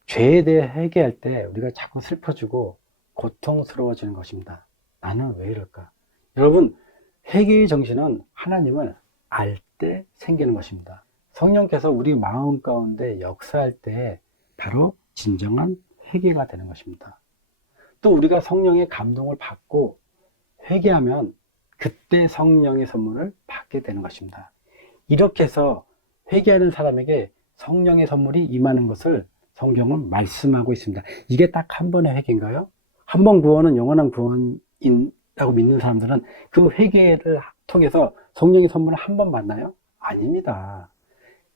죄에 대해 회개할 때 우리가 자꾸 슬퍼지고 고통스러워지는 것입니다. 나는 왜 이럴까? 여러분, 회개의 정신은 하나님을 알 때 생기는 것입니다. 성령께서 우리 마음 가운데 역사할 때 바로 진정한 회개가 되는 것입니다. 또 우리가 성령의 감동을 받고 회개하면 그때 성령의 선물을 받게 되는 것입니다. 이렇게 해서 회개하는 사람에게 성령의 선물이 임하는 것을 성경은 말씀하고 있습니다. 이게 딱 한 번의 회개인가요? 한 번 구원은 영원한 구원이라고 믿는 사람들은 그 회개를 통해서 성령의 선물을 한 번 받나요? 아닙니다.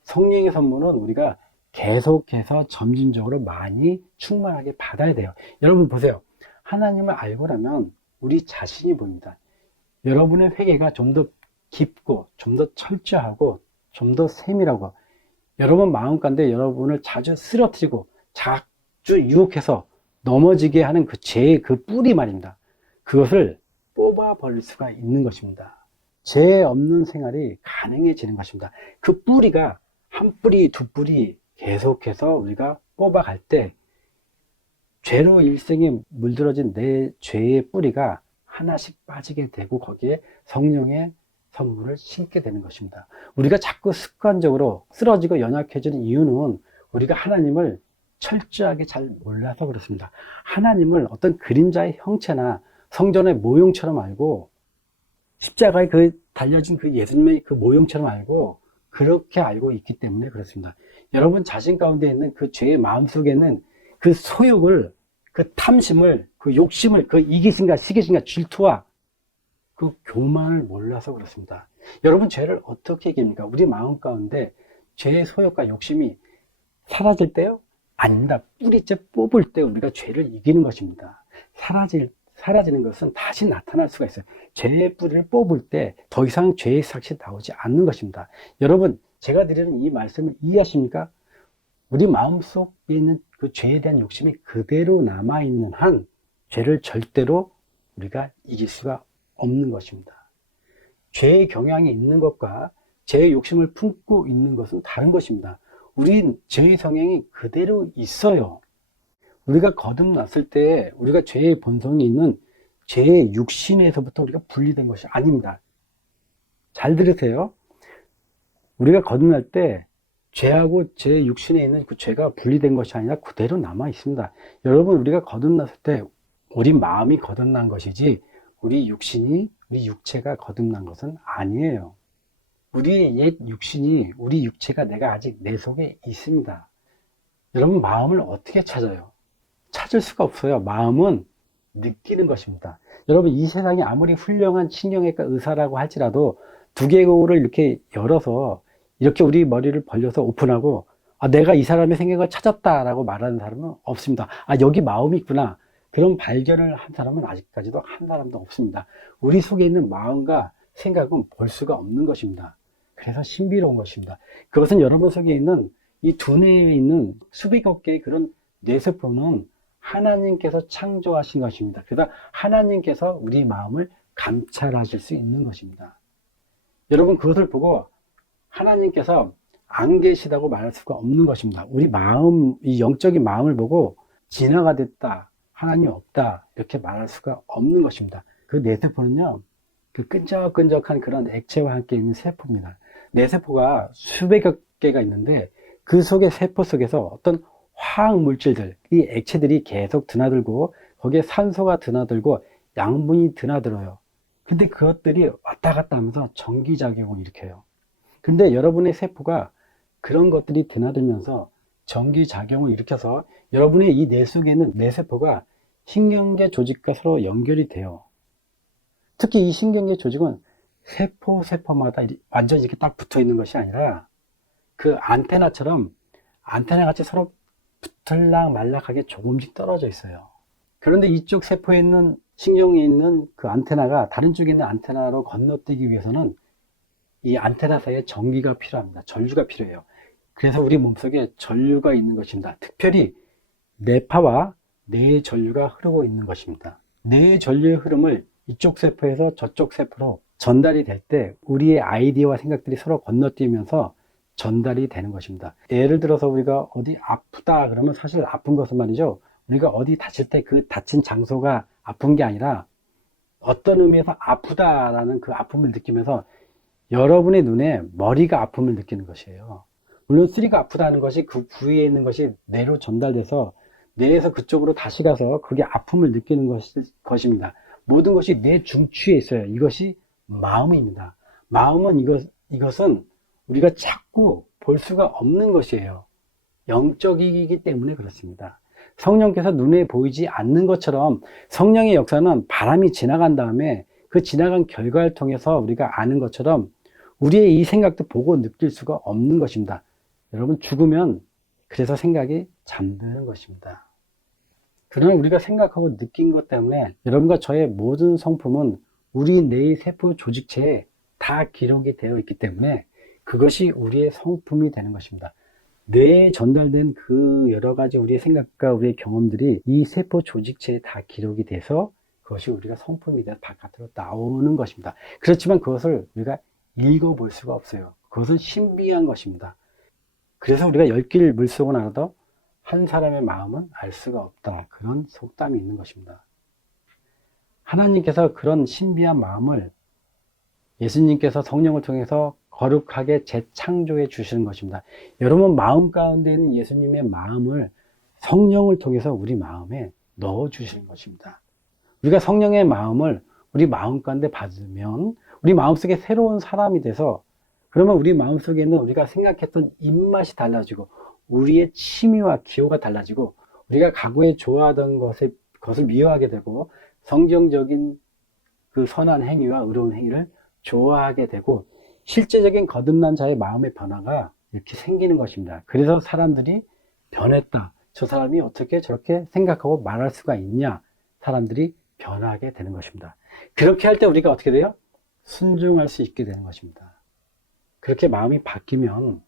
성령의 선물은 우리가 계속해서 점진적으로 많이 충만하게 받아야 돼요. 여러분 보세요. 하나님을 알고 나면 우리 자신이 보입니다. 여러분의 회개가 좀 더 깊고 좀 더 철저하고 좀 더 세밀하고 여러분 마음 가운데 여러분을 자주 쓰러뜨리고 자주 유혹해서 넘어지게 하는 그 죄의 그 뿌리 말입니다. 그것을 뽑아버릴 수가 있는 것입니다. 죄 없는 생활이 가능해지는 것입니다. 그 뿌리가 한 뿌리, 두 뿌리 계속해서 우리가 뽑아갈 때 죄로 일생에 물들어진 내 죄의 뿌리가 하나씩 빠지게 되고 거기에 성령의 선물을 심게 되는 것입니다. 우리가 자꾸 습관적으로 쓰러지고 연약해지는 이유는 우리가 하나님을 철저하게 잘 몰라서 그렇습니다. 하나님을 어떤 그림자의 형체나 성전의 모형처럼 알고 십자가에 그 달려진 그 예수님의 그 모형처럼 알고 그렇게 알고 있기 때문에 그렇습니다. 여러분 자신 가운데 있는 그 죄의 마음속에 있는 그 소욕을, 그 탐심을, 그 욕심을, 그 이기심과 시기심과 질투와 그 교만을 몰라서 그렇습니다. 여러분 죄를 어떻게 이깁니까? 우리 마음 가운데 죄의 소욕과 욕심이 사라질 때요? 아닙니다. 뿌리째 뽑을 때 우리가 죄를 이기는 것입니다. 사라지는 것은 다시 나타날 수가 있어요. 죄의 뿌리를 뽑을 때 더 이상 죄의 삭이 나오지 않는 것입니다. 여러분, 제가 드리는 이 말씀을 이해하십니까? 우리 마음속에 있는 그 죄에 대한 욕심이 그대로 남아있는 한 죄를 절대로 우리가 이길 수가 없는 것입니다. 죄의 경향이 있는 것과 죄의 욕심을 품고 있는 것은 다른 것입니다. 우린 죄의 성향이 그대로 있어요. 우리가 거듭났을 때 우리가 죄의 본성이 있는 죄의 육신에서부터 우리가 분리된 것이 아닙니다. 잘 들으세요. 우리가 거듭날 때 죄하고 제 육신에 있는 그 죄가 분리된 것이 아니라 그대로 남아 있습니다. 여러분, 우리가 거듭났을 때 우리 마음이 거듭난 것이지 우리 육신이, 우리 육체가 거듭난 것은 아니에요. 우리의 옛 육신이, 우리 육체가 내가 아직 내 속에 있습니다. 여러분, 마음을 어떻게 찾아요? 찾을 수가 없어요. 마음은 느끼는 것입니다. 여러분, 이 세상에 아무리 훌륭한 신경외과 의사라고 할지라도 두개골을 이렇게 열어서 이렇게 우리 머리를 벌려서 오픈하고 내가 이 사람의 생각을 찾았다라고 말하는 사람은 없습니다. 여기 마음이 있구나. 그런 발견을 한 사람은 아직까지도 한 사람도 없습니다. 우리 속에 있는 마음과 생각은 볼 수가 없는 것입니다. 그래서 신비로운 것입니다. 그것은 여러분 속에 있는 이 두뇌에 있는 수백억 개의 그런 뇌세포는 하나님께서 창조하신 것입니다. 그래서 하나님께서 우리 마음을 감찰하실 수 있는 것입니다. 여러분, 그것을 보고 하나님께서 안 계시다고 말할 수가 없는 것입니다. 우리 마음, 이 영적인 마음을 보고 진화가 됐다, 하나님 없다, 이렇게 말할 수가 없는 것입니다. 그 뇌세포는요, 그 끈적끈적한 그런 액체와 함께 있는 세포입니다. 뇌세포가 수백여 개가 있는데 그 속의 세포 속에서 어떤 화학 물질들, 이 액체들이 계속 드나들고 거기에 산소가 드나들고 양분이 드나들어요. 근데 그것들이 왔다 갔다 하면서 전기작용을 일으켜요. 근데 여러분의 세포가 그런 것들이 드나들면서 전기작용을 일으켜서 여러분의 이 뇌 속에 있는 뇌세포가 신경계 조직과 서로 연결이 돼요. 특히 이 신경계 조직은 세포마다 완전히 이렇게 딱 붙어 있는 것이 아니라 그 안테나처럼 안테나 같이 서로 붙을락 말락하게 조금씩 떨어져 있어요. 그런데 이쪽 세포에 있는 신경에 있는 그 안테나가 다른 쪽에 있는 안테나로 건너뛰기 위해서는 이 안테나 사이에 전기가 필요합니다. 전류가 필요해요. 그래서 우리 몸속에 전류가 있는 것입니다. 특별히 뇌파와 뇌의 전류가 흐르고 있는 것입니다. 뇌의 전류의 흐름을 이쪽 세포에서 저쪽 세포로 전달이 될 때 우리의 아이디어와 생각들이 서로 건너뛰면서 전달이 되는 것입니다. 예를 들어서 우리가 어디 아프다 그러면 사실 아픈 것은 말이죠. 우리가 어디 다칠 때 그 다친 장소가 아픈 게 아니라 어떤 의미에서 아프다라는 그 아픔을 느끼면서 여러분의 눈에 머리가 아픔을 느끼는 것이에요. 물론 쓰리가 아프다는 것이 그 부위에 있는 것이 뇌로 전달돼서 뇌에서 그쪽으로 다시 가서 그게 아픔을 느끼는 것입니다. 모든 것이 뇌 중추에 있어요. 이것이 마음입니다. 마음은 이것은 우리가 자꾸 볼 수가 없는 것이에요. 영적이기 때문에 그렇습니다. 성령께서 눈에 보이지 않는 것처럼 성령의 역사는 바람이 지나간 다음에 그 지나간 결과를 통해서 우리가 아는 것처럼 우리의 이 생각도 보고 느낄 수가 없는 것입니다. 여러분, 죽으면 그래서 생각이 잠드는 것입니다. 그러나 우리가 생각하고 느낀 것 때문에 여러분과 저의 모든 성품은 우리 뇌의 세포 조직체에 다 기록이 되어 있기 때문에 그것이 우리의 성품이 되는 것입니다. 뇌에 전달된 그 여러 가지 우리의 생각과 우리의 경험들이 이 세포 조직체에 다 기록이 돼서 그것이 우리가 성품이 돼서 바깥으로 나오는 것입니다. 그렇지만 그것을 우리가 읽어볼 수가 없어요. 그것은 신비한 것입니다. 그래서 우리가 10길 물속은 알아도 한 사람의 마음은 알 수가 없다. 그런 속담이 있는 것입니다. 하나님께서 그런 신비한 마음을 예수님께서 성령을 통해서 거룩하게 재창조해 주시는 것입니다. 여러분 마음 가운데 있는 예수님의 마음을 성령을 통해서 우리 마음에 넣어 주시는 것입니다. 우리가 성령의 마음을 우리 마음 가운데 받으면 우리 마음속에 새로운 사람이 돼서 그러면 우리 마음속에 있는 우리가 생각했던 입맛이 달라지고 우리의 취미와 기호가 달라지고 우리가 과거에 좋아하던 것을 미워하게 되고 성경적인 그 선한 행위와 의로운 행위를 좋아하게 되고 실제적인 거듭난 자의 마음의 변화가 이렇게 생기는 것입니다. 그래서 사람들이 변했다. 저 사람이 어떻게 저렇게 생각하고 말할 수가 있냐. 사람들이 변하게 되는 것입니다. 그렇게 할 때 우리가 어떻게 돼요? 순종할 수 있게 되는 것입니다. 그렇게 마음이 바뀌면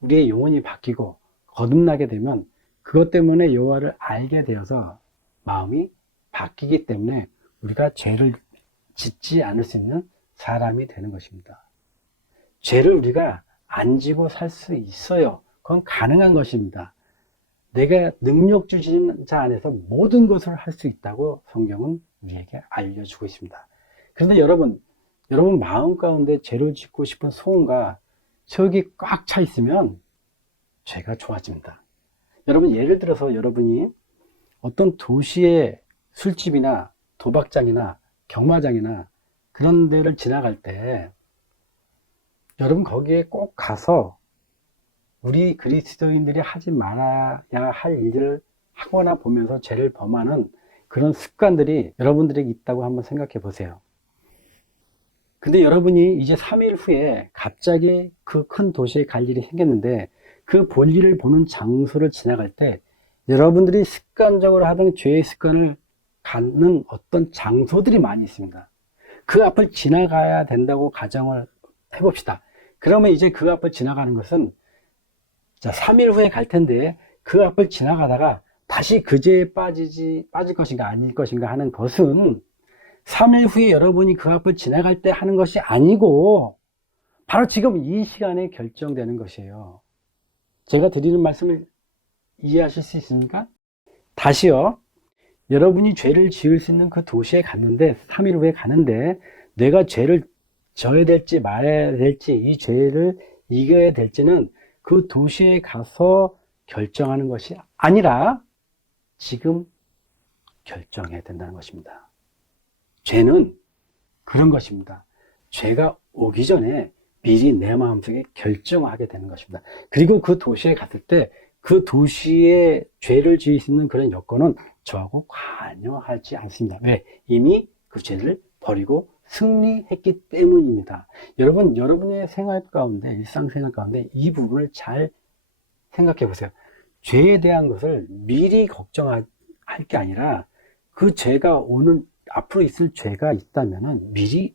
우리의 영혼이 바뀌고 거듭나게 되면 그것 때문에 여호와를 알게 되어서 마음이 바뀌기 때문에 우리가 죄를 짓지 않을 수 있는 사람이 되는 것입니다. 죄를 우리가 안 지고 살 수 있어요. 그건 가능한 것입니다. 내가 능력 주신 자 안에서 모든 것을 할 수 있다고 성경은 우리에게 알려주고 있습니다. 그런데 여러분 마음 가운데 죄를 짓고 싶은 소원과 소욕이 꽉 차 있으면 죄가 좋아집니다. 여러분 예를 들어서 여러분이 어떤 도시의 술집이나 도박장이나 경마장이나 그런 데를 지나갈 때 여러분 거기에 꼭 가서 우리 그리스도인들이 하지 말아야 할 일들을 하거나 보면서 죄를 범하는 그런 습관들이 여러분들에게 있다고 한번 생각해 보세요. 근데 여러분이 이제 3일 후에 갑자기 그 큰 도시에 갈 일이 생겼는데 그 볼일을 보는 장소를 지나갈 때 여러분들이 습관적으로 하던 죄의 습관을 갖는 어떤 장소들이 많이 있습니다. 그 앞을 지나가야 된다고 가정을 해봅시다. 그러면 이제 그 앞을 지나가는 것은 자, 3일 후에 갈 텐데 그 앞을 지나가다가 다시 그 죄에 빠질 것인가 아닐 것인가 하는 것은 3일 후에 여러분이 그 앞을 지나갈 때 하는 것이 아니고 바로 지금 이 시간에 결정되는 것이에요. 제가 드리는 말씀을 이해하실 수 있습니까? 다시요. 여러분이 죄를 지을 수 있는 그 도시에 갔는데 3일 후에 가는데 내가 죄를 져야 될지 말아야 될지 이 죄를 이겨야 될지는 그 도시에 가서 결정하는 것이 아니라 지금 결정해야 된다는 것입니다. 죄는 그런 것입니다. 죄가 오기 전에 미리 내 마음속에 결정하게 되는 것입니다. 그리고 그 도시에 갔을 때 그 도시에 죄를 지을 수 있는 그런 여건은 저하고 관여하지 않습니다. 왜? 이미 그 죄를 버리고 승리했기 때문입니다. 여러분, 여러분의 생활 가운데, 일상생활 가운데 이 부분을 잘 생각해 보세요. 죄에 대한 것을 미리 걱정할 게 아니라 그 죄가 앞으로 있을 죄가 있다면 미리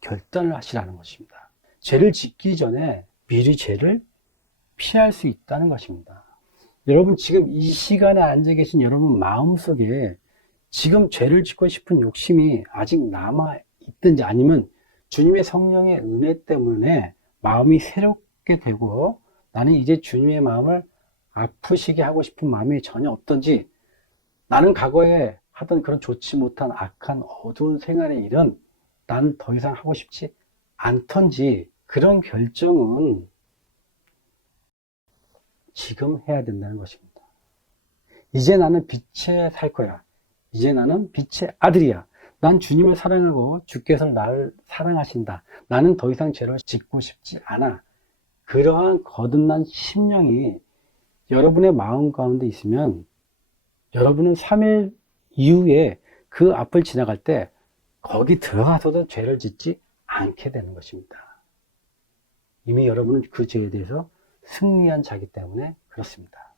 결단을 하시라는 것입니다. 죄를 짓기 전에 미리 죄를 피할 수 있다는 것입니다. 여러분, 지금 이 시간에 앉아 계신 여러분 마음속에 지금 죄를 짓고 싶은 욕심이 아직 남아 있든지 아니면 주님의 성령의 은혜 때문에 마음이 새롭게 되고 나는 이제 주님의 마음을 아프시게 하고 싶은 마음이 전혀 없든지 나는 과거에 하던 그런 좋지 못한 악한 어두운 생활의 일은 나는 더 이상 하고 싶지 않던지 그런 결정은 지금 해야 된다는 것입니다. 이제 나는 빛에 살 거야. 이제 나는 빛의 아들이야. 난 주님을 사랑하고 주께서 나를 사랑하신다. 나는 더 이상 죄를 짓고 싶지 않아. 그러한 거듭난 심령이 여러분의 마음 가운데 있으면 여러분은 3일 이후에 그 앞을 지나갈 때 거기 들어가서도 죄를 짓지 않게 되는 것입니다. 이미 여러분은 그 죄에 대해서 승리한 자기 때문에 그렇습니다.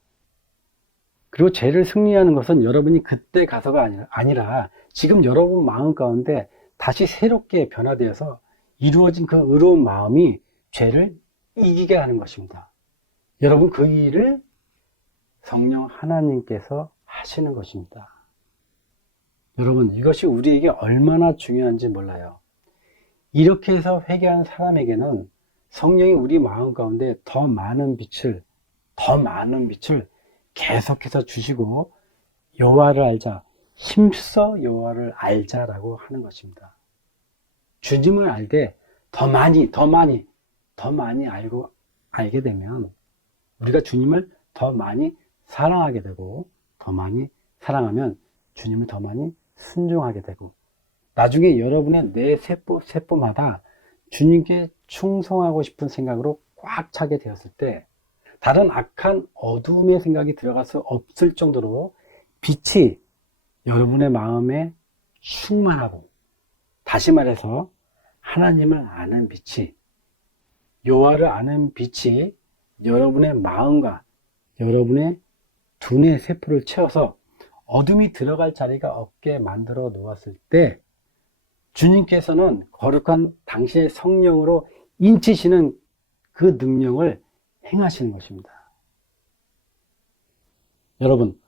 그리고 죄를 승리하는 것은 여러분이 그때 가서가 아니라 지금 여러분 마음 가운데 다시 새롭게 변화되어서 이루어진 그 의로운 마음이 죄를 이기게 하는 것입니다. 여러분, 그 일을 성령 하나님께서 하시는 것입니다. 여러분, 이것이 우리에게 얼마나 중요한지 몰라요. 이렇게 해서 회개한 사람에게는 성령이 우리 마음 가운데 더 많은 빛을 계속해서 주시고 여호와를 알자, 힘써 여호와를 알자라고 하는 것입니다. 주님을 알되 더 많이 알게 되면 우리가 주님을 더 많이 사랑하게 되고 더 많이 사랑하면 주님을 더 많이 순종하게 되고 나중에 여러분의 내 세포마다 주님께 충성하고 싶은 생각으로 꽉 차게 되었을 때 다른 악한 어두움의 생각이 들어갈 수 없을 정도로 빛이 여러분의 마음에 충만하고 다시 말해서 하나님을 아는 빛이 여호와를 아는 빛이 여러분의 마음과 여러분의 두뇌 세포를 채워서 어둠이 들어갈 자리가 없게 만들어 놓았을 때 주님께서는 거룩한 당신의 성령으로 인치시는 그 능력을 행하시는 것입니다. 여러분,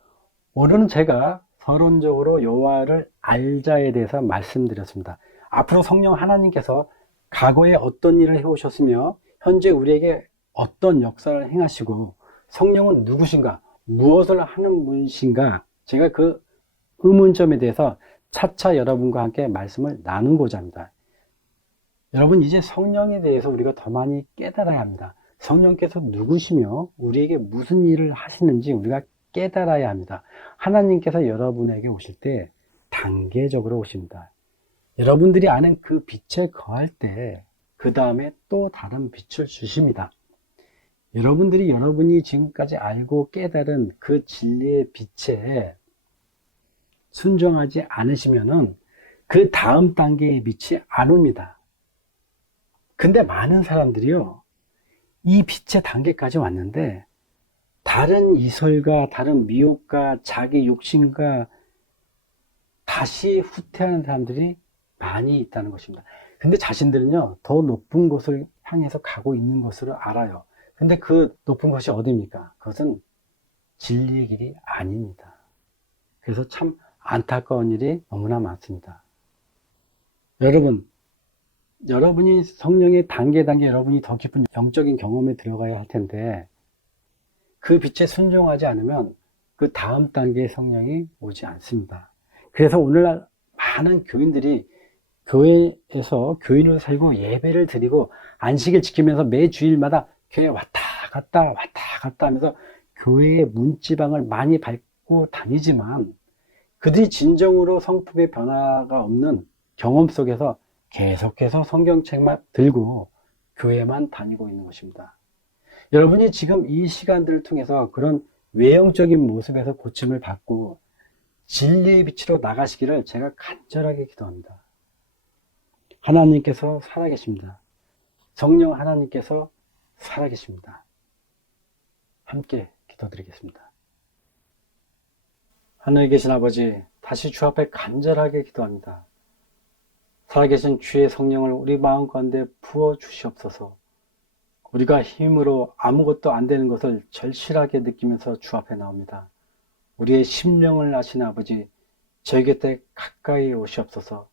오늘은 제가 서론적으로 여호와를 알자에 대해서 말씀드렸습니다. 앞으로 성령 하나님께서 과거에 어떤 일을 해오셨으며 현재 우리에게 어떤 역사를 행하시고 성령은 누구신가, 무엇을 하는 분이신가, 제가 그 의문점에 대해서 차차 여러분과 함께 말씀을 나누고자 합니다. 여러분, 이제 성령에 대해서 우리가 더 많이 깨달아야 합니다. 성령께서 누구시며 우리에게 무슨 일을 하시는지 우리가 깨달아야 합니다. 하나님께서 여러분에게 오실 때 단계적으로 오십니다. 여러분들이 아는 그 빛에 거할 때 그 다음에 또 다른 빛을 주십니다. 여러분이 지금까지 알고 깨달은 그 진리의 빛에 순종하지 않으시면은 그 다음 단계의 빛이 안 옵니다. 근데 많은 사람들이요, 이 빛의 단계까지 왔는데 다른 이설과 다른 미혹과 자기 욕심과 다시 후퇴하는 사람들이 많이 있다는 것입니다. 근데 자신들은요, 더 높은 곳을 향해서 가고 있는 것으로 알아요. 근데 그 높은 곳이 어디입니까? 그것은 진리의 길이 아닙니다. 그래서 참 안타까운 일이 너무나 많습니다. 여러분이 성령의 단계 여러분이 더 깊은 영적인 경험에 들어가야 할 텐데 그 빛에 순종하지 않으면 그 다음 단계의 성령이 오지 않습니다. 그래서 오늘날 많은 교인들이 교회에서 교인으로 살고 예배를 드리고 안식을 지키면서 매 주일마다 교회 왔다 갔다 하면서 교회의 문지방을 많이 밟고 다니지만 그들이 진정으로 성품의 변화가 없는 경험 속에서 계속해서 성경책만 들고 교회만 다니고 있는 것입니다. 여러분이 지금 이 시간들을 통해서 그런 외형적인 모습에서 고침을 받고 진리의 빛으로 나가시기를 제가 간절하게 기도합니다. 하나님께서 살아계십니다. 성령 하나님께서 살아계십니다. 함께 기도드리겠습니다. 하늘에 계신 아버지, 다시 주 앞에 간절하게 기도합니다. 살아계신 주의 성령을 우리 마음 가운데 부어 주시옵소서. 우리가 힘으로 아무것도 안 되는 것을 절실하게 느끼면서 주 앞에 나옵니다. 우리의 심령을 아시는 아버지, 저희 곁에 가까이 오시옵소서.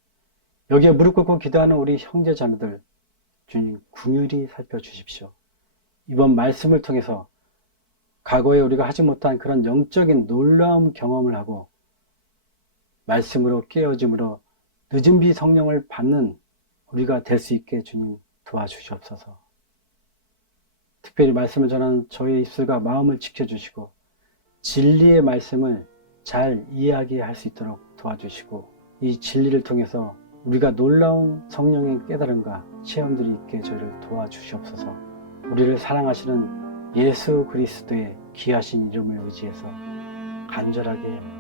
여기에 무릎 꿇고 기도하는 우리 형제 자매들, 주님 긍휼히 살펴주십시오. 이번 말씀을 통해서 과거에 우리가 하지 못한 그런 영적인 놀라운 경험을 하고 말씀으로 깨어짐으로 늦은 비 성령을 받는 우리가 될 수 있게 주님 도와주시옵소서. 특별히 말씀을 전하는 저의 입술과 마음을 지켜주시고 진리의 말씀을 잘 이해하게 할 수 있도록 도와주시고 이 진리를 통해서 우리가 놀라운 성령의 깨달음과 체험들이 있게 저희를 도와주시옵소서. 우리를 사랑하시는 예수 그리스도의 귀하신 이름을 의지해서 간절하게